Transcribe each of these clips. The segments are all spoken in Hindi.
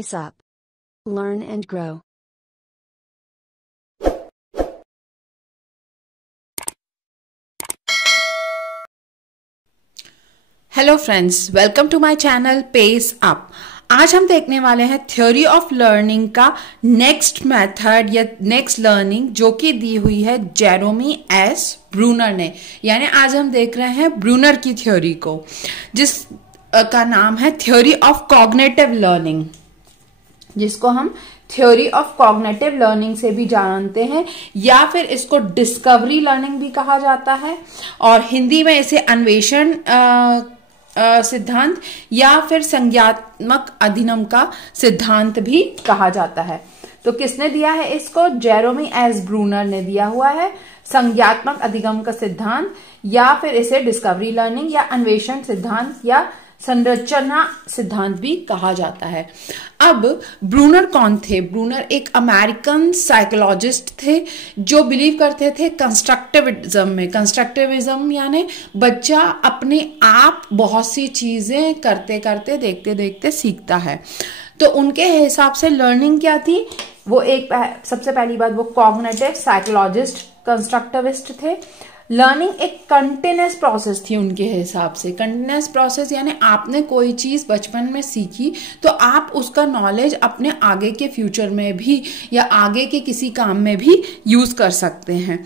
Pace up. Learn and grow. Hello friends, welcome to my channel pace up. आज हम देखने वाले हैं थ्योरी ऑफ लर्निंग का नेक्स्ट मेथड या नेक्स्ट लर्निंग, जो कि दी हुई है जेरोमी एस ब्रूनर ने। यानी आज हम देख रहे हैं ब्रूनर की थ्योरी को, जिस का नाम है थ्योरी ऑफ कॉग्निटिव लर्निंग, जिसको हम थ्योरी ऑफ कॉग्निटिव लर्निंग से भी जानते हैं, या फिर इसको डिस्कवरी लर्निंग भी कहा जाता है, और हिंदी में इसे अन्वेषण सिद्धांत या फिर संज्ञात्मक अधिगम का सिद्धांत भी कहा जाता है। तो किसने दिया है इसको? जेरोमी एस ब्रूनर ने दिया हुआ है संज्ञात्मक अधिगम का सिद्धांत, या फिर इसे डिस्कवरी लर्निंग या अन्वेषण सिद्धांत या संरचना सिद्धांत भी कहा जाता है। अब ब्रूनर कौन थे? ब्रूनर एक अमेरिकन साइकोलॉजिस्ट थे जो बिलीव करते थे कंस्ट्रक्टिविज्म में। कंस्ट्रक्टिविज्म यानी बच्चा अपने आप बहुत सी चीजें करते करते देखते देखते सीखता है। तो उनके हिसाब से लर्निंग क्या थी? वो एक सबसे पहली बात, वो कॉग्निटिव साइकोलॉजिस्ट कंस्ट्रक्टिविस्ट थे। लर्निंग एक कंटिन्यूस प्रोसेस थी उनके हिसाब से। कंटिन्यूस प्रोसेस यानी आपने कोई चीज बचपन में सीखी तो आप उसका नॉलेज अपने आगे के फ्यूचर में भी या आगे के किसी काम में भी यूज कर सकते हैं।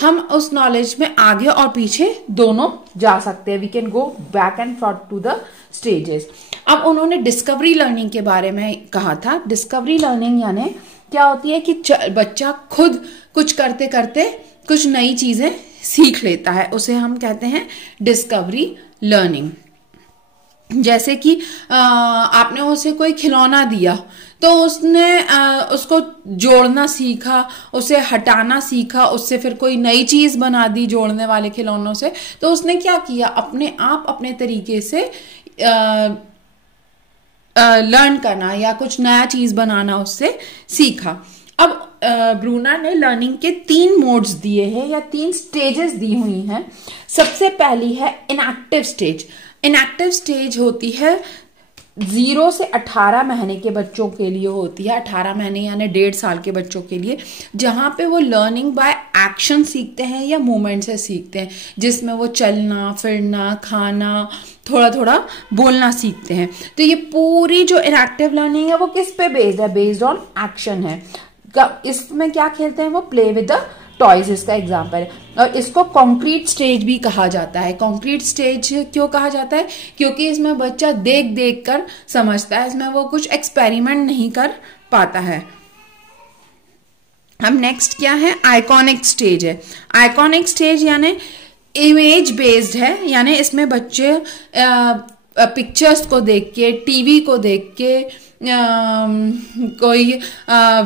हम उस नॉलेज में आगे और पीछे दोनों जा सकते हैं। We can go back and forward to the stages. अब उन्होंने डिस्कवरी लर्निंग के बारे में कहा था। डिस्कवरी लर्निंग यानी क्या होती है कि बच्चा खुद कुछ करते करते कुछ नई चीजें सीख लेता है, उसे हम कहते हैं डिस्कवरी लर्निंग। जैसे कि आपने उसे कोई खिलौना दिया तो उसने उसको जोड़ना सीखा, उसे हटाना सीखा, उससे फिर कोई नई चीज बना दी जोड़ने वाले खिलौनों से। तो उसने क्या किया? अपने आप अपने तरीके से लर्न करना या कुछ नया चीज बनाना उससे सीखा। अब ब्रूनर ने लर्निंग के 3 मोड्स दिए हैं या 3 स्टेजेस दी हुई हैं। सबसे पहली है इनएक्टिव स्टेज। इनएक्टिव स्टेज होती है 0 से 18 महीने के बच्चों के लिए होती है। 18 महीने यानी 1.5 साल के बच्चों के लिए, जहां पे वो लर्निंग बाय एक्शन सीखते हैं या मूवमेंट से सीखते हैं, जिसमें वो चलना फिरना खाना थोड़ा थोड़ा बोलना सीखते हैं। तो ये पूरी जो इनएक्टिव लर्निंग है वो किस पे बेस्ड है? बेस्ड ऑन एक्शन है। इसमें क्या खेलते हैं वो? प्ले विद द टॉयज, इसका एग्जाम्पल है। और इसको कॉन्क्रीट स्टेज भी कहा जाता है। कॉन्क्रीट स्टेज क्यों कहा जाता है? क्योंकि इसमें बच्चा देख देख कर समझता है, इसमें वो कुछ एक्सपेरिमेंट नहीं कर पाता है। अब नेक्स्ट क्या है? आइकॉनिक स्टेज है। आइकॉनिक स्टेज यानी इमेज बेस्ड है, यानी इसमें बच्चे पिक्चर्स को देख के, टीवी को देख के, कोई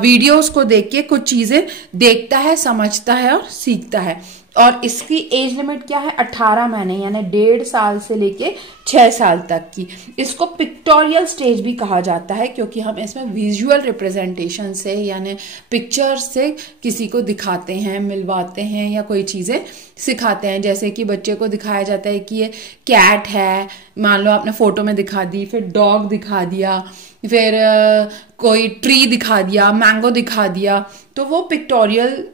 वीडियोस को देख के कुछ चीजें देखता है, समझता है और सीखता है। और इसकी एज लिमिट क्या है? 18 महीने यानी 1.5 साल से लेके 6 साल तक की। इसको पिक्टोरियल स्टेज भी कहा जाता है, क्योंकि हम इसमें विजुअल रिप्रेजेंटेशन से यानी पिक्चर से किसी को दिखाते हैं, मिलवाते हैं या कोई चीजें सिखाते हैं। जैसे कि बच्चे को दिखाया जाता है कि ये कैट है, मान लो आपने फोटो में दिखा दी, फिर डॉग दिखा दिया, फिर कोई ट्री दिखा दिया, मैंगो दिखा दिया, तो वो पिक्टोरियल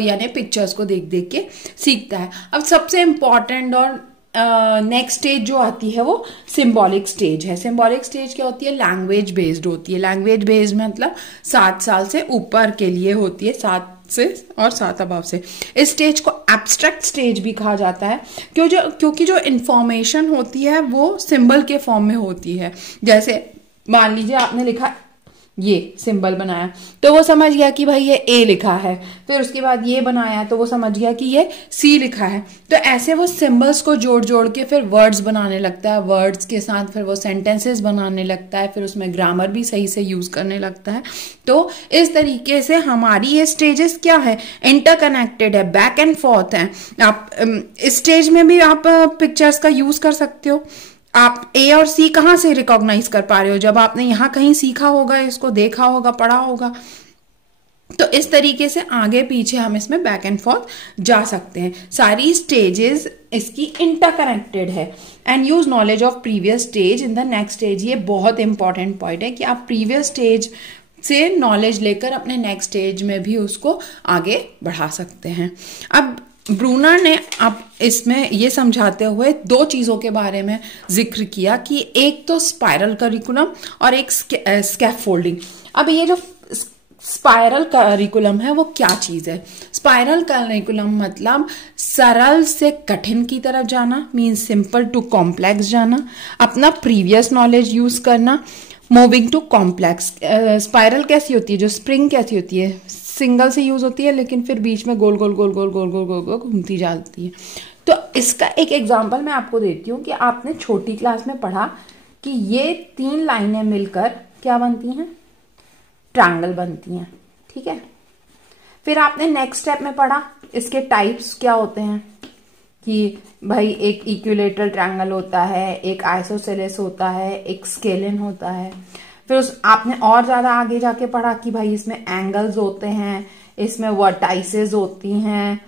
यानी पिक्चर्स को देख देख के सीखता है। अब सबसे इम्पॉर्टेंट और नेक्स्ट स्टेज जो आती है वो सिंबॉलिक स्टेज है। सिंबॉलिक स्टेज क्या होती है? लैंग्वेज बेस्ड होती है। लैंग्वेज बेस्ड मतलब 7 साल से ऊपर के लिए होती है, 7 से और 7 अबव से। इस स्टेज को एब्स्ट्रैक्ट स्टेज भी कहा जाता है, क्योंकि जो इंफॉर्मेशन होती है वो सिंबल के फॉर्म में होती है। जैसे मान लीजिए आपने लिखा, ये सिंबल बनाया तो वो समझ गया कि भाई ये ए लिखा है, फिर उसके बाद ये बनाया तो वो समझ गया कि ये सी लिखा है। तो ऐसे वो सिंबल्स को जोड़ जोड़ के फिर वर्ड्स बनाने लगता है, वर्ड्स के साथ फिर वो सेंटेंसेस बनाने लगता है, फिर उसमें ग्रामर भी सही से यूज करने लगता है। तो इस तरीके से हमारी ये स्टेजेस क्या है? इंटरकनेक्टेड है, बैक एंड फोर्थ है। आप इस स्टेज में भी आप पिक्चर्स का यूज कर सकते हो। आप ए और सी कहाँ से रिकॉग्नाइज कर पा रहे हो? जब आपने यहाँ कहीं सीखा होगा, इसको देखा होगा, पढ़ा होगा। तो इस तरीके से आगे पीछे हम इसमें बैक एंड फोर्थ जा सकते हैं। सारी स्टेजेस इसकी इंटरकनेक्टेड है। And use knowledge of previous stage in the next stage. ये बहुत इंपॉर्टेंट पॉइंट है कि आप प्रीवियस स्टेज से नॉलेज लेकर अपने नेक्स्ट स्टेज में भी उसको आगे बढ़ा सकते हैं। अब ब्रूनर ने अब इसमें ये समझाते हुए दो चीज़ों के बारे में जिक्र किया कि एक तो स्पाइरल करिकुलम और एक स्कैफोल्डिंग। अब ये जो स्पाइरल करिकुलम है वो क्या चीज है? स्पाइरल करिकुलम मतलब सरल से कठिन की तरफ जाना, मीन्स सिंपल टू कॉम्प्लेक्स जाना, अपना प्रीवियस नॉलेज यूज करना, मूविंग टू कॉम्प्लेक्स। स्पाइरल कैसी होती है? जो स्प्रिंग कैसी होती है? सिंगल से यूज होती है लेकिन फिर बीच में गोल गोल गोल गोल गोल गोल गोल गोल घूमती जाती है। तो इसका एक एग्जाम्पल मैं आपको देती हूँ कि आपने छोटी क्लास में पढ़ा कि ये 3 लाइनें मिलकर क्या बनती हैं? ट्रायंगल बनती हैं, ठीक है। फिर आपने नेक्स्ट स्टेप में पढ़ा इसके टाइप्स क्या होते हैं कि भाई एक इक्विलेटरल ट्रायंगल होता है, एक आइसोसेलेस होता है, एक स्केलिन होता है। फिर आपने और ज्यादा आगे जाके पढ़ा कि भाई इसमें एंगल्स होते हैं, इसमें वर्टाइसेस होती हैं,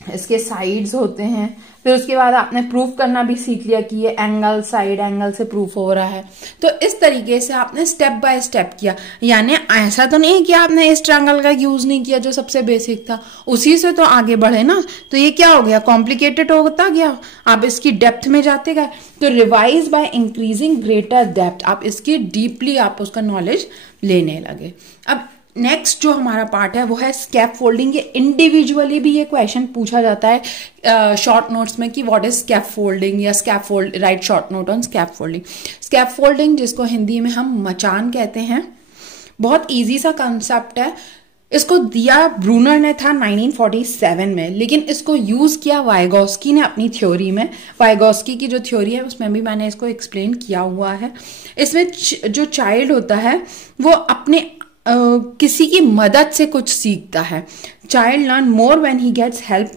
इसके साइड्स होते हैं। फिर उसके बाद आपने प्रूफ करना भी सीख लिया कि ये एंगल साइड एंगल से प्रूफ हो रहा है। तो इस तरीके से आपने स्टेप बाय स्टेप किया। यानी ऐसा तो नहीं कि आपने इस ट्रायंगल का यूज नहीं किया जो सबसे बेसिक था, उसी से तो आगे बढ़े ना। तो ये क्या हो गया? कॉम्प्लिकेटेड होता गया, आप इसकी डेप्थ में जाते गए। तो revise by increasing greater depth, आप इसकी डीपली आप उसका नॉलेज लेने लगे। अब नेक्स्ट जो हमारा पार्ट है वो है स्कैफोल्डिंग। ये इंडिविजुअली भी ये क्वेश्चन पूछा जाता है शॉर्ट नोट्स में कि व्हाट इज स्कैफोल्डिंग या scaffold, right short note on scaffolding. Scaffolding जिसको हिंदी में हम मचान कहते हैं, बहुत इजी सा कंसेप्ट है। इसको दिया ब्रूनर ने था 1947 में, लेकिन इसको यूज किया वाइगोस्की ने अपनी थ्योरी में। वाइगोस्की की जो थ्योरी है उसमें भी मैंने इसको एक्सप्लेन किया हुआ है। इसमें जो चाइल्ड होता है वो अपने किसी की मदद से कुछ सीखता है। Child learn more when he gets help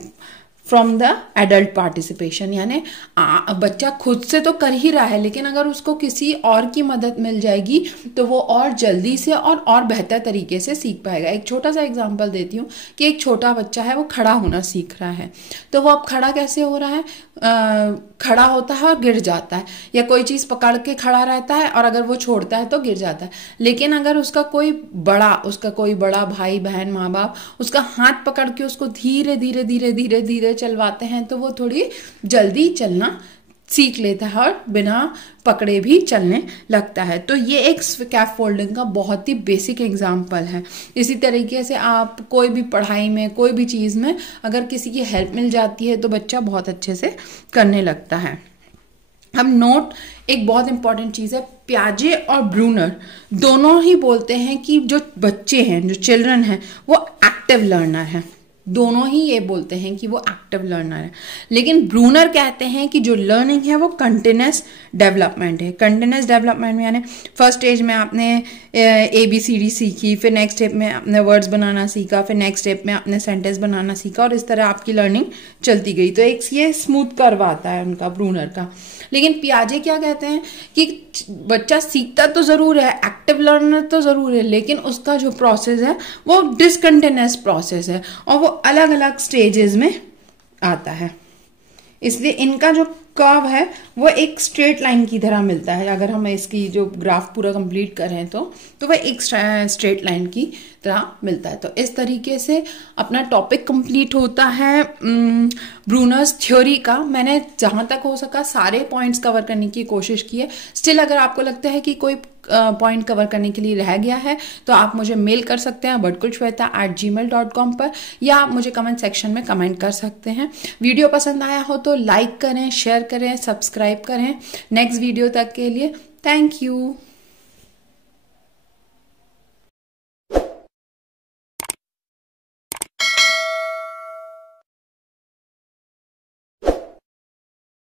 from the adult participation. यानी बच्चा खुद से तो कर ही रहा है, लेकिन अगर उसको किसी और की मदद मिल जाएगी तो वो और जल्दी से और बेहतर तरीके से सीख पाएगा। एक छोटा सा एग्जांपल देती हूँ कि एक छोटा बच्चा है, वो खड़ा होना सीख रहा है। तो वो अब खड़ा कैसे हो रहा है? खड़ा होता है और गिर जाता है, या कोई चीज पकड़ के खड़ा रहता है और अगर वो छोड़ता है तो गिर जाता है। लेकिन अगर उसका कोई बड़ा भाई बहन माँ बाप उसका हाथ पकड़ के उसको धीरे धीरे धीरे धीरे धीरे चलवाते हैं तो वो थोड़ी जल्दी चलना सीख लेता है और बिना पकड़े भी चलने लगता है। तो ये एक स्कैफोल्डिंग का बहुत ही बेसिक एग्जाम्पल है। इसी तरीके से आप कोई भी पढ़ाई में, कोई भी चीज़ में अगर किसी की हेल्प मिल जाती है तो बच्चा बहुत अच्छे से करने लगता है। अब नोट एक बहुत इंपॉर्टेंट चीज़ है, पियाजे और ब्रूनर दोनों ही बोलते हैं कि जो बच्चे हैं, जो चिल्ड्रन हैं, वो एक्टिव लर्नर हैं। दोनों ही ये बोलते हैं कि वो एक्टिव लर्नर है, लेकिन ब्रूनर कहते हैं कि जो लर्निंग है वो कंटिन्यूस डेवलपमेंट है। कंटिन्यूस डेवलपमेंट में यानी फर्स्ट स्टेज में आपने ABCD सीखी, फिर नेक्स्ट स्टेप में आपने वर्ड्स बनाना सीखा, फिर नेक्स्ट स्टेप में आपने सेंटेंस बनाना सीखा और इस तरह आपकी लर्निंग चलती गई। तो एक ये स्मूथ कर्व आता है उनका ब्रूनर का। लेकिन पियाजे क्या कहते हैं कि बच्चा सीखता तो जरूर है, एक्टिव लर्नर तो जरूर है, लेकिन उसका जो प्रोसेस है वो डिसकंटिन्यूअस प्रोसेस है और वो अलग अलग स्टेजेस में आता है। इसलिए इनका जो कर्व है वो एक स्ट्रेट लाइन की तरह मिलता है। अगर हम इसकी जो ग्राफ पूरा कंप्लीट करें तो वह एक स्ट्रेट लाइन की तरह मिलता है। तो इस तरीके से अपना टॉपिक कंप्लीट होता है ब्रूनर्स थ्योरी का। मैंने जहां तक हो सका सारे पॉइंट्स कवर करने की कोशिश की है। स्टिल अगर आपको लगता है कि कोई पॉइंट कवर करने के लिए रह गया है तो आप मुझे मेल कर सकते हैं badkulshweta@gmail.com पर, या आप मुझे कमेंट सेक्शन में कमेंट कर सकते हैं। वीडियो पसंद आया हो तो लाइक करें, शेयर करें, सब्सक्राइब करें। नेक्स्ट वीडियो तक के लिए थैंक यू।